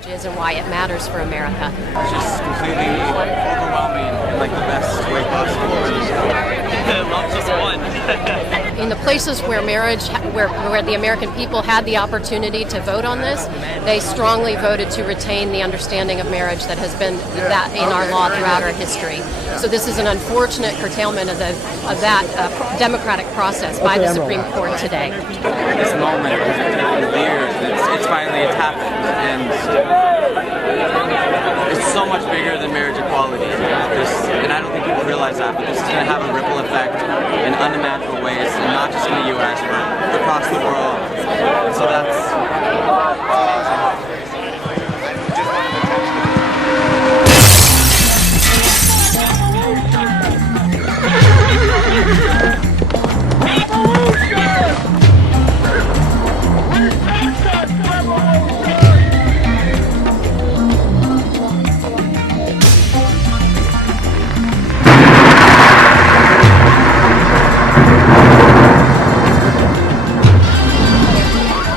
marriage is and why it matters for America. It's just completely overwhelming in like the best way possible. Love just won. In the places where where the American people had the opportunity to vote on this, they strongly voted to retain the understanding of marriage that has been that in our law throughout our history. So this is an unfortunate curtailment of that democratic process by the Supreme Court today. This moment has taken years. It's finally happened, and it's so much bigger than marriage equality. And I don't think people realize that, but this is going to have a ripple effect in unimaginable ways, and not just in the U.S., but across the world. So that's amazing.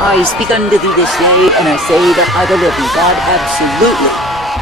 I speak unto thee this day, and I say that I, the living God, absolutely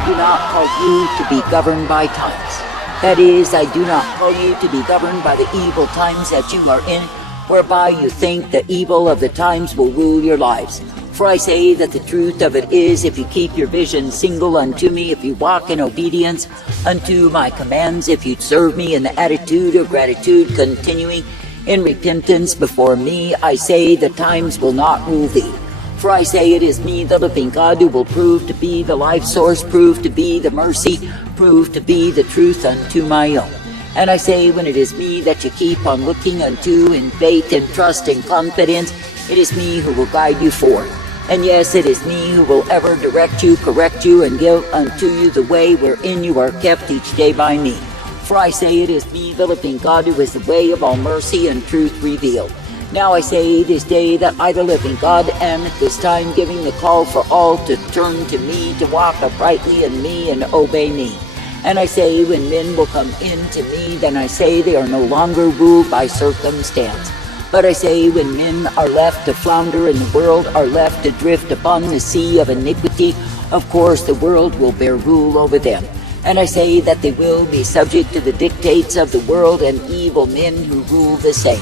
do not call you to be governed by times. That is, I do not call you to be governed by the evil times that you are in, whereby you think the evil of the times will rule your lives. For I say that the truth of it is, if you keep your vision single unto me, if you walk in obedience unto my commands, if you serve me in the attitude of gratitude, continuing in repentance before me, I say the times will not rule thee. For I say it is me, the living God, who will prove to be the life source, prove to be the mercy, prove to be the truth unto my own. And I say when it is me that you keep on looking unto in faith and trust and confidence, it is me who will guide you forth. And yes, it is me who will ever direct you, correct you, and give unto you the way wherein you are kept each day by me. For I say it is me, the living God, who is the way of all mercy and truth revealed. Now I say this day that I, the living God, am at this time giving the call for all to turn to me, to walk uprightly in me and obey me. And I say when men will come in to me, then I say they are no longer ruled by circumstance. But I say when men are left to flounder in the world, are left to drift upon the sea of iniquity, of course the world will bear rule over them. And I say that they will be subject to the dictates of the world and evil men who rule the same.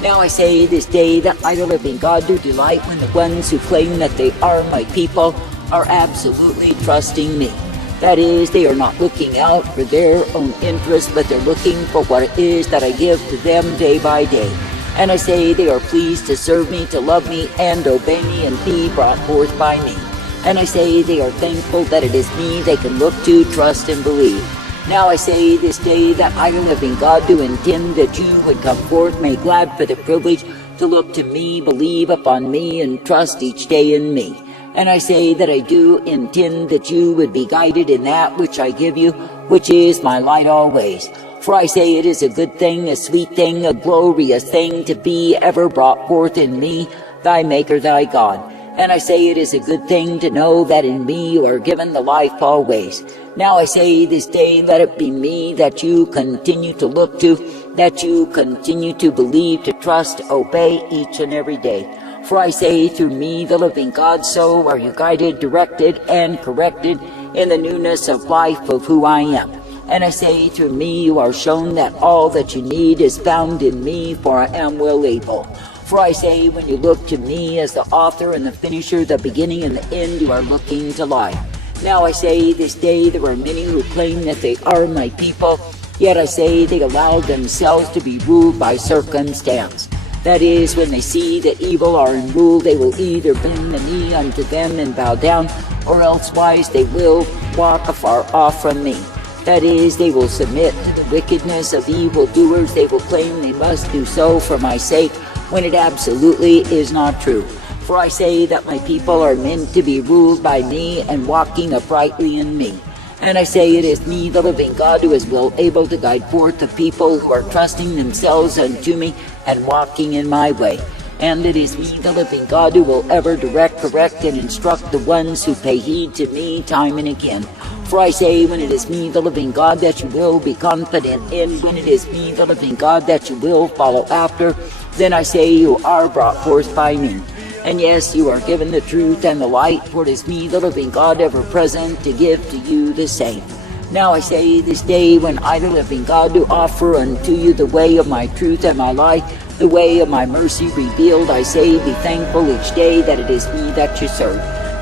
Now I say this day that I, the living God, do delight when the ones who claim that they are my people are absolutely trusting me. That is, they are not looking out for their own interest, but they're looking for what it is that I give to them day by day. And I say they are pleased to serve me, to love me, and obey me, and be brought forth by me. And I say they are thankful that it is me they can look to, trust, and believe. Now I say this day that I, the living God, do intend that you would come forth, made glad for the privilege to look to me, believe upon me, and trust each day in me. And I say that I do intend that you would be guided in that which I give you, which is my light always. For I say it is a good thing, a sweet thing, a glorious thing to be ever brought forth in me, thy Maker, thy God. And I say it is a good thing to know that in me you are given the life always. Now I say this day, let it be me that you continue to look to, that you continue to believe, to trust, obey each and every day. For I say through me, the living God, so are you guided, directed, and corrected in the newness of life of who I am. And I say through me you are shown that all that you need is found in me, for I am well able. For I say when you look to me as the author and the finisher, the beginning and the end, you are looking to life. Now I say this day there are many who claim that they are my people, yet I say they allow themselves to be ruled by circumstance. That is, when they see that evil are in rule, they will either bend the knee unto them and bow down, or elsewise they will walk afar off from me. That is, they will submit to the wickedness of evildoers. They will claim they must do so for my sake, when it absolutely is not true. For I say that my people are meant to be ruled by me and walking uprightly in me. And I say it is me, the living God, who is well able to guide forth the people who are trusting themselves unto me and walking in my way. And it is me, the living God, who will ever direct, correct, and instruct the ones who pay heed to me time and again. For I say, when it is me, the living God, that you will be confident in, when it is me, the living God, that you will follow after, then I say you are brought forth by me. And yes, you are given the truth and the light, for it is me, the living God, ever present, to give to you the same. Now I say this day, when I, the living God, do offer unto you the way of my truth and my light, the way of my mercy revealed, I say, be thankful each day that it is me that you serve.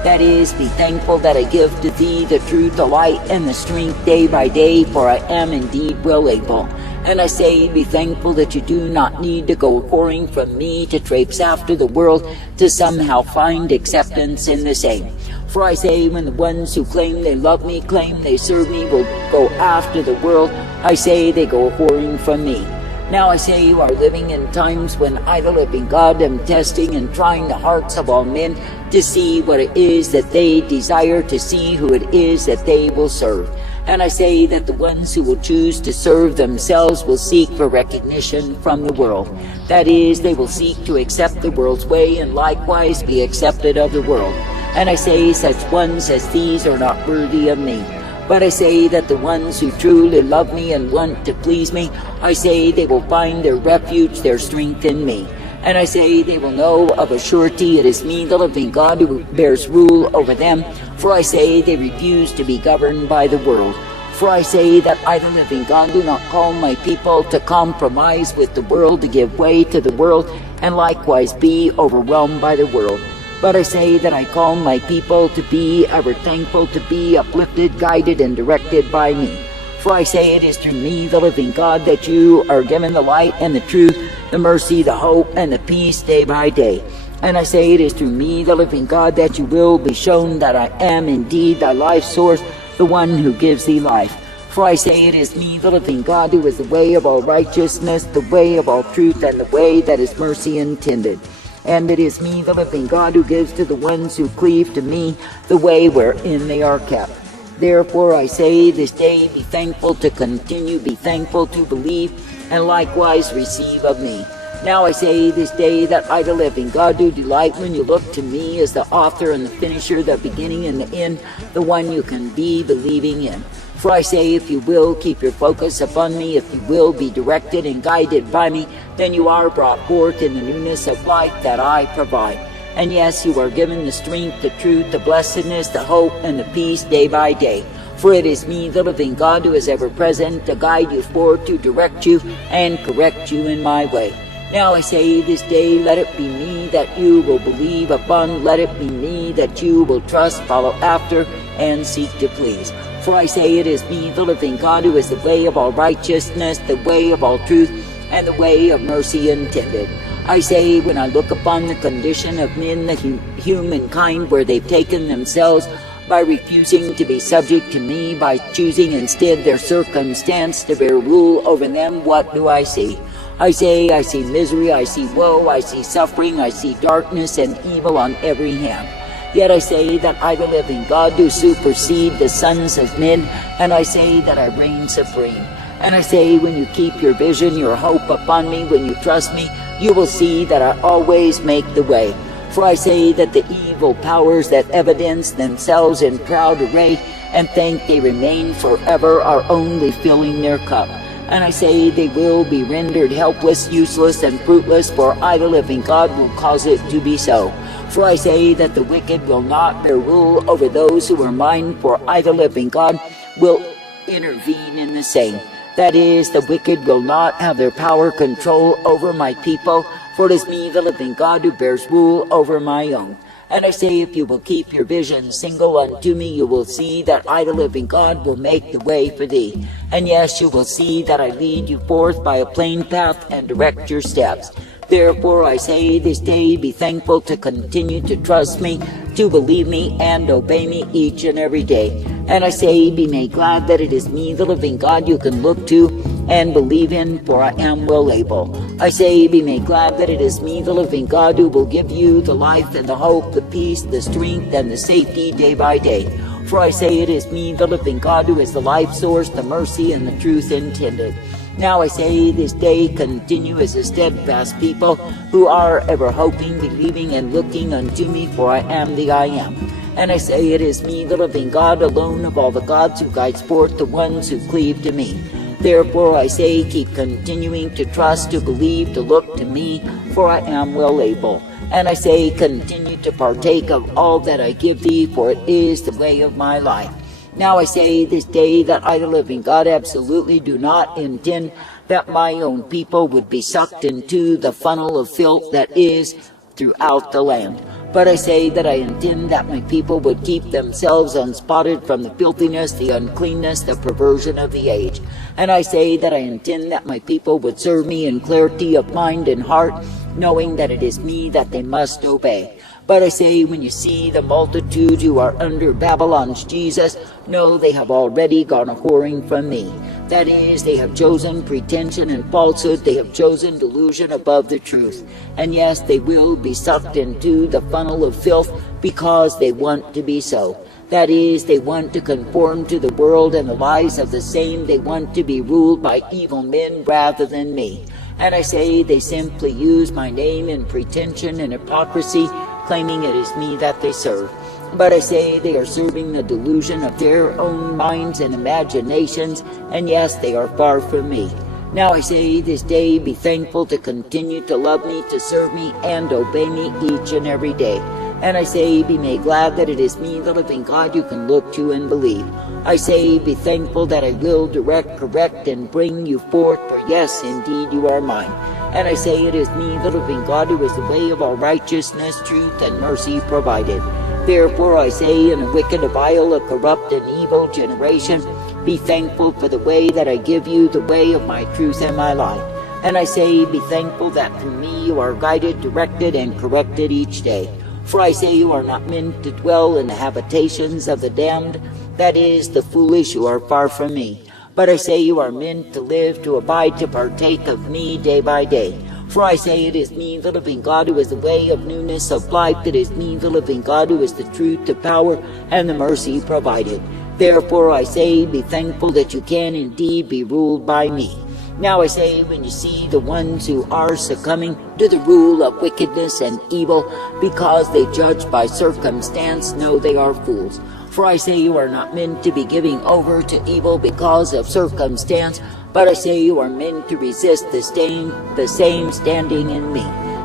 That is, be thankful that I give to thee the truth, the light, and the strength day by day, for I am indeed well able. And I say, be thankful that you do not need to go whoring from me to traipse after the world to somehow find acceptance in the same. For I say, when the ones who claim they love me, claim they serve me, will go after the world, I say they go whoring from me. Now I say, you are living in times when I, the living God, am testing and trying the hearts of all men to see what it is that they desire, to see who it is that they will serve. And I say that the ones who will choose to serve themselves will seek for recognition from the world. That is, they will seek to accept the world's way and likewise be accepted of the world. And I say such ones as these are not worthy of me. But I say that the ones who truly love me and want to please me, I say they will find their refuge, their strength in me. And I say they will know of a surety it is me, the living God, who bears rule over them. For I say they refuse to be governed by the world. For I say that I, the living God, do not call my people to compromise with the world, to give way to the world, and likewise be overwhelmed by the world. But I say that I call my people to be ever thankful, to be uplifted, guided, and directed by me. For I say it is through me, the living God, that you are given the light and the truth, the mercy, the hope, and the peace day by day. And I say it is through me, the living God, that you will be shown that I am indeed thy life source, the one who gives thee life. For I say it is me, the living God, who is the way of all righteousness, the way of all truth, and the way that is mercy intended. And it is me, the living God, who gives to the ones who cleave to me the way wherein they are kept. Therefore I say this day, be thankful to continue, be thankful to believe, and likewise receive of me. Now I say this day that I, the living God, do delight when you look to me as the author and the finisher, the beginning and the end, the one you can be believing in. For I say, if you will keep your focus upon me, if you will be directed and guided by me, then you are brought forth in the newness of life that I provide. And yes, you are given the strength, the truth, the blessedness, the hope, and the peace day by day. For it is me, the living God, who is ever present to guide you forward, to direct you, and correct you in my way. Now I say this day, let it be me that you will believe upon, let it be me that you will trust, follow after, and seek to please. For I say it is me, the living God, who is the way of all righteousness, the way of all truth, and the way of mercy intended. I say, when I look upon the condition of men, the humankind, where they've taken themselves by refusing to be subject to me, by choosing instead their circumstance to bear rule over them, what do I see? I say, I see misery, I see woe, I see suffering, I see darkness and evil on every hand. Yet I say that I, the living God, do supersede the sons of men, and I say that I reign supreme. And I say, when you keep your vision, your hope upon me, when you trust me, you will see that I always make the way. For I say that the evil powers that evidence themselves in proud array and think they remain forever are only filling their cup. And I say they will be rendered helpless, useless, and fruitless, for I, the living God, will cause it to be so. For I say that the wicked will not bear rule over those who are mine, for I, the living God, will intervene in the same. That is, the wicked will not have their power control over my people, for it is me, the living God, who bears rule over my own. And I say, if you will keep your vision single unto me, you will see that I, the living God, will make the way for thee. And yes, you will see that I lead you forth by a plain path and direct your steps. Therefore I say this day, be thankful to continue to trust me, to believe me, and obey me each and every day. And I say, be made glad that it is me, the living God, you can look to and believe in, for I am well able. I say, be made glad that it is me, the living God, who will give you the life and the hope, the peace, the strength, and the safety day by day. For I say, it is me, the living God, who is the life source, the mercy, and the truth intended. Now I say this day, continue as a steadfast people who are ever hoping, believing, and looking unto me, for I am the I am. And I say it is me, the living God, alone of all the gods, who guides forth the ones who cleave to me. Therefore I say, keep continuing to trust, to believe, to look to me, for I am well able. And I say, continue to partake of all that I give thee, for it is the way of my life. Now I say this day that I, the living God, absolutely do not intend that my own people would be sucked into the funnel of filth that is throughout the land. But I say that I intend that my people would keep themselves unspotted from the filthiness, the uncleanness, the perversion of the age. And I say that I intend that my people would serve me in clarity of mind and heart, knowing that it is me that they must obey. But I say, when you see the multitude who are under Babylon's Jesus, know they have already gone a-whoring from me. That is, they have chosen pretension and falsehood, they have chosen delusion above the truth. And yes, they will be sucked into the funnel of filth because they want to be so. That is, they want to conform to the world and the lies of the same. They want to be ruled by evil men rather than me. And I say they simply use my name in pretension and hypocrisy, claiming it is me that they serve. But I say they are serving the delusion of their own minds and imaginations, and yes, they are far from me. Now I say this day, be thankful to continue to love me, to serve me, and obey me each and every day. And I say, be made glad that it is me, the living God, you can look to and believe. I say, be thankful that I will direct, correct, and bring you forth, for yes, indeed, you are mine. And I say, it is me, the living God, who is the way of all righteousness, truth, and mercy provided. Therefore I say, in a wicked, a vile, a corrupt, and evil generation, be thankful for the way that I give you, the way of my truth and my life. And I say, be thankful that through me you are guided, directed, and corrected each day. For I say you are not meant to dwell in the habitations of the damned, that is, the foolish who are far from me. But I say you are meant to live, to abide, to partake of me day by day. For I say it is me, the living God, who is the way of newness of life. It is me, the living God, who is the truth, the power, and the mercy provided. Therefore I say, be thankful that you can indeed be ruled by me. Now I say, when you see the ones who are succumbing to the rule of wickedness and evil, because they judge by circumstance, know they are fools. For I say you are not meant to be giving over to evil because of circumstance, but I say you are meant to resist the same standing in me.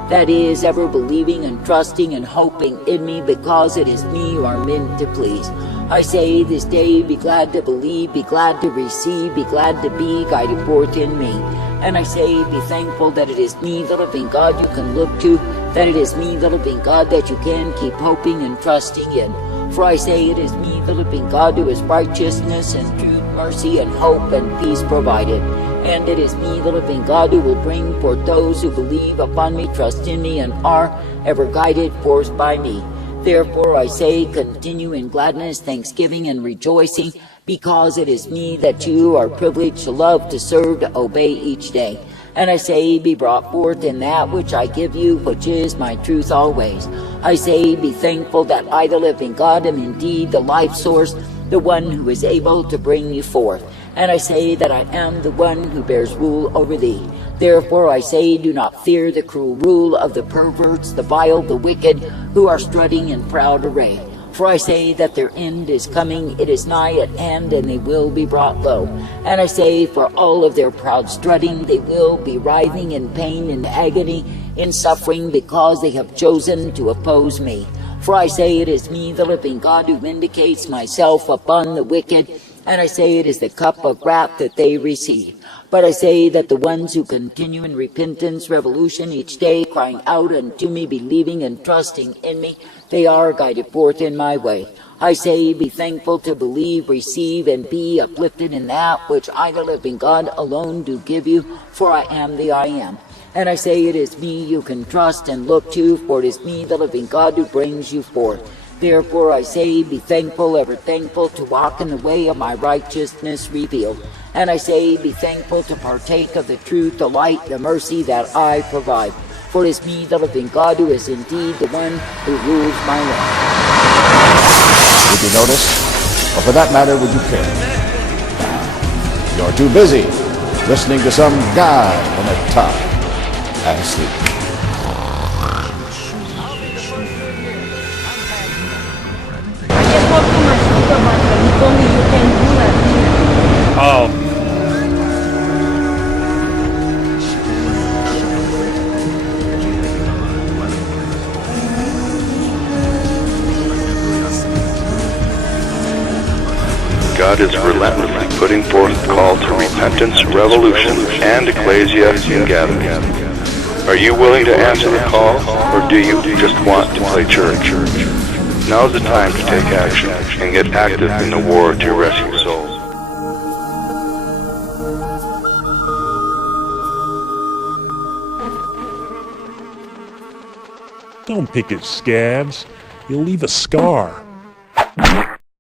That is, ever believing and trusting and hoping in me, because it is me you are meant to please. I say this day, be glad to believe, be glad to receive, be glad to be guided forth in me. And I say, be thankful that it is me, the living God, you can look to, that it is me, the living God, that you can keep hoping and trusting in. For I say it is me, the living God, who is righteousness and truth, mercy and hope and peace provided. And it is me, the living God, who will bring forth those who believe upon me, trust in me, and are ever guided forth by me. Therefore I say, continue in gladness, thanksgiving, and rejoicing, because it is me that you are privileged to love, to serve, to obey each day. And I say, be brought forth in that which I give you, which is my truth always. I say, be thankful that I, the living God, am indeed the life source, the one who is able to bring you forth. And I say that I am the one who bears rule over thee. Therefore I say, do not fear the cruel rule of the perverts, the vile, the wicked, who are strutting in proud array. For I say that their end is coming, it is nigh at hand, and they will be brought low. And I say, for all of their proud strutting, they will be writhing in pain and agony, in suffering, because they have chosen to oppose me. For I say, it is me, the living God, who vindicates myself upon the wicked, and I say it is the cup of wrath that they receive. But I say that the ones who continue in repentance, revolution each day, crying out unto me, believing and trusting in me, they are guided forth in my way. I say, be thankful to believe, receive, and be uplifted in that which I, the living God, alone do give you, for I am the I am. And I say it is me you can trust and look to, for it is me, the living God, who brings you forth. Therefore I say, be thankful, ever thankful, to walk in the way of my righteousness revealed. And I say, be thankful to partake of the truth, the light, the mercy that I provide. For it is me, the living God, who is indeed the one who rules my life. Would you notice? Or for that matter, would you care? You're too busy listening to some guy on the top asleep. I spoke to my supervisor. He told me you can do that. Oh. God is relentlessly putting forth a call to repentance, revolution, and ecclesia in gathering. Are you willing to answer the call, or do you just want to play church? Now is the time to take action and get active in the war to rescue souls. Don't pick at scabs. You'll leave a scar.